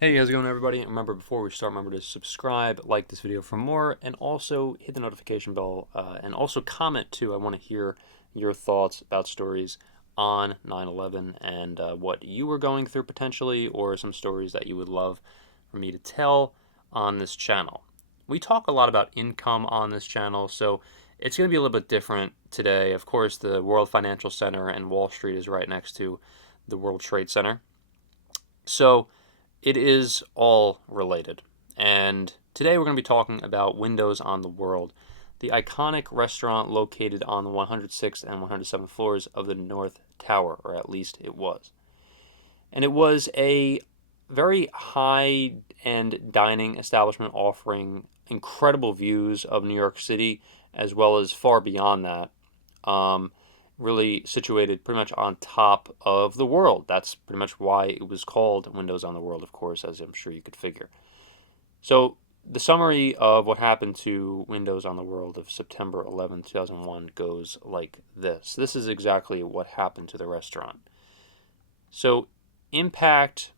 Hey, how's it going, everybody? Remember, before we start, remember to subscribe, like this video for more, and also hit the notification bell, and also comment too. I want to hear your thoughts about stories on 9/11 and what you were going through potentially, or some stories that you would love for me to tell on this channel. We talk a lot about income on this channel, so it's going to be a little bit different today. Of course, the World Financial Center and Wall Street is right next to the World Trade Center. So it is all related. And today we're going to be talking about Windows on the World, the iconic restaurant located on the 106th and 107th floors of the North Tower, or at least it was. And it was a very high end dining establishment offering incredible views of New York City as well as far beyond that. Um, really situated pretty much on top of the world. That's pretty much why it was called Windows on the World, of course, as I'm sure you could figure. So, the summary of what happened to Windows on the World of September 11th, 2001 goes like this. This is exactly what happened to the restaurant. So, impact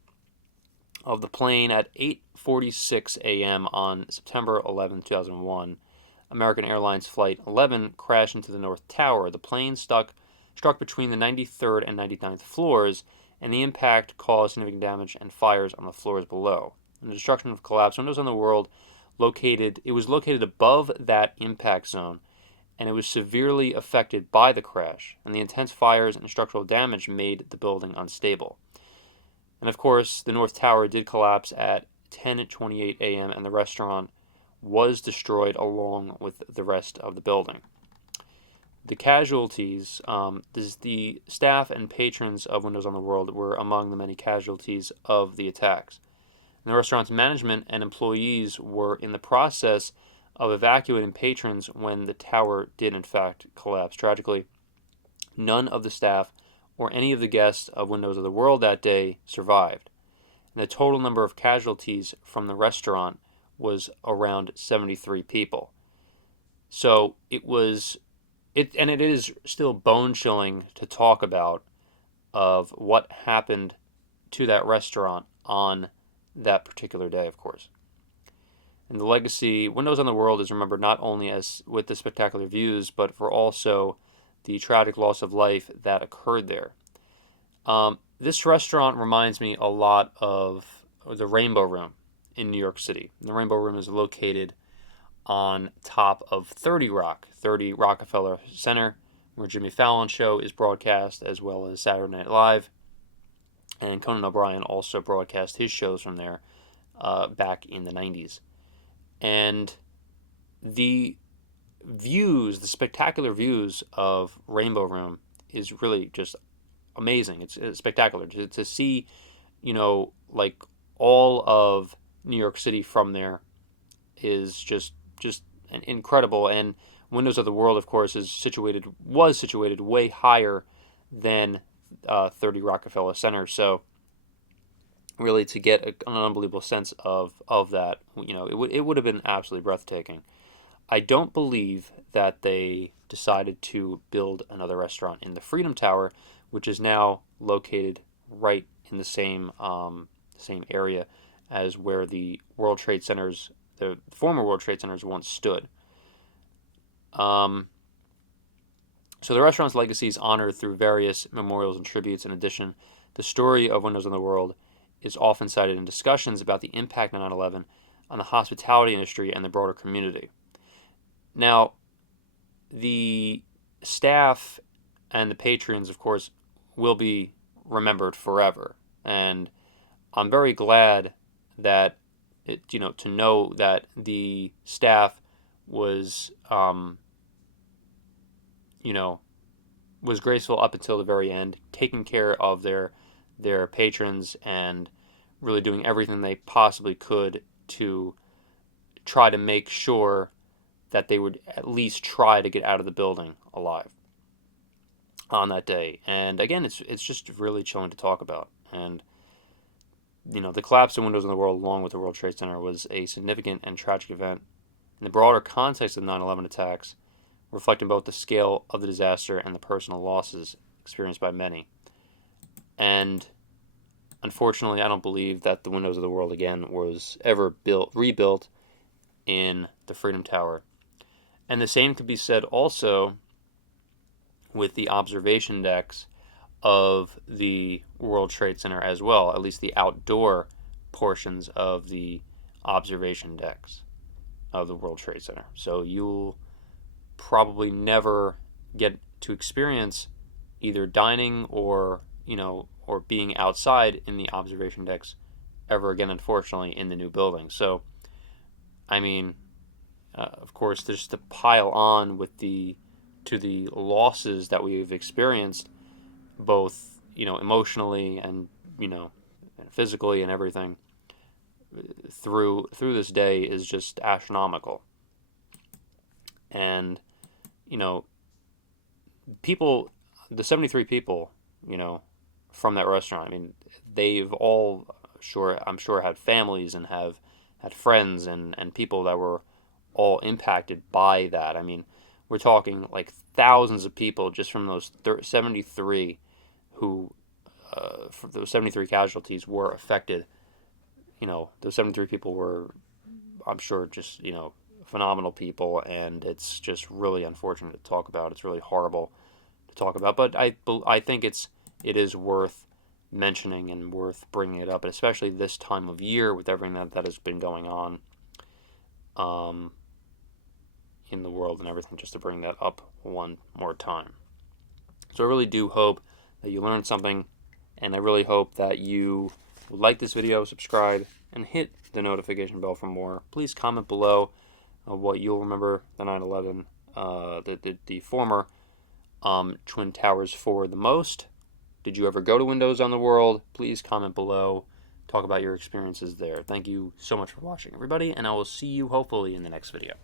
of the plane at 8:46 a.m. on September 11th, 2001. American Airlines Flight 11 crashed into the North Tower. The plane struck between the 93rd and 99th floors, and the impact caused significant damage and fires on the floors below. And the destruction of collapsed windows on the world it was located above that impact zone, and it was severely affected by the crash, and the intense fires and structural damage made the building unstable. And of course, the North Tower did collapse at 10:28 a.m. and the restaurant was destroyed along with the rest of the building. The casualties, the staff and patrons of Windows on the World were among the many casualties of the attacks. And the restaurant's management and employees were in the process of evacuating patrons when the tower did in fact collapse. Tragically, none of the staff or any of the guests of Windows of the World that day survived. And the total number of casualties from the restaurant was around 73 people. So it is still bone chilling to talk about of what happened to that restaurant on that particular day, of course. And the legacy Windows on the World is remembered not only as with the spectacular views, but for also the tragic loss of life that occurred there. This restaurant reminds me a lot of the Rainbow Room in New York City. The Rainbow Room is located on top of 30 Rockefeller Center, where Jimmy Fallon's show is broadcast, as well as Saturday Night Live. And Conan O'Brien also broadcast his shows from there back in the 90s. And the the spectacular views of Rainbow Room is really just amazing. It's spectacular to see, like all of New York City from there is just an incredible. And Windows of the World, of course, was situated way higher than 30 Rockefeller Center. So really, to get an unbelievable sense of that, it would have been absolutely breathtaking. I don't believe that they decided to build another restaurant in the Freedom Tower, which is now located right in the same area as where the former World Trade Centers once stood. Um, so the restaurant's legacy is honored through various memorials and tributes. In addition, the story of Windows on the World is often cited in discussions about the impact of 9/11 on the hospitality industry and the broader community. Now, the staff and the patrons, of course, will be remembered forever. And I'm very glad that to know that the staff was, you know, was graceful up until the very end, taking care of their patrons and really doing everything they possibly could to try to make sure that they would at least try to get out of the building alive on that day. And again, it's just really chilling to talk about. And the collapse of Windows in the World, along with the World Trade Center, was a significant and tragic event in the broader context of the 9/11 attacks, reflecting both the scale of the disaster and the personal losses experienced by many. And unfortunately, I don't believe that the Windows of the World again was ever rebuilt in the Freedom Tower. And the same could be said also with the observation decks of the World Trade Center as well, at least the outdoor portions of the observation decks of the World Trade Center. So you'll probably never get to experience either dining or, or being outside in the observation decks ever again, unfortunately, in the new building. So, I mean, of course, there's to pile on with the losses that we've experienced, both emotionally and physically and everything through this day is just astronomical. And people, the 73 people, from that restaurant, I mean, they've all I'm sure had families and have had friends and people that were all impacted by that. I mean, we're talking like thousands of people just from those 73 who, for those 73 casualties were affected. Those 73 people were, I'm sure, just, phenomenal people, and it's just really unfortunate to talk about. It's really horrible to talk about, but I think it is worth mentioning and worth bringing it up, especially this time of year with everything that has been going on in the world and everything, just to bring that up one more time. So I really do hope that you learned something, and I really hope that you would like this video, subscribe, and hit the notification bell for more. Please comment below what you'll remember the 9/11, the former Twin Towers for the most. Did you ever go to Windows on the World? Please comment below. Talk about your experiences there. Thank you so much for watching, everybody, and I will see you hopefully in the next video.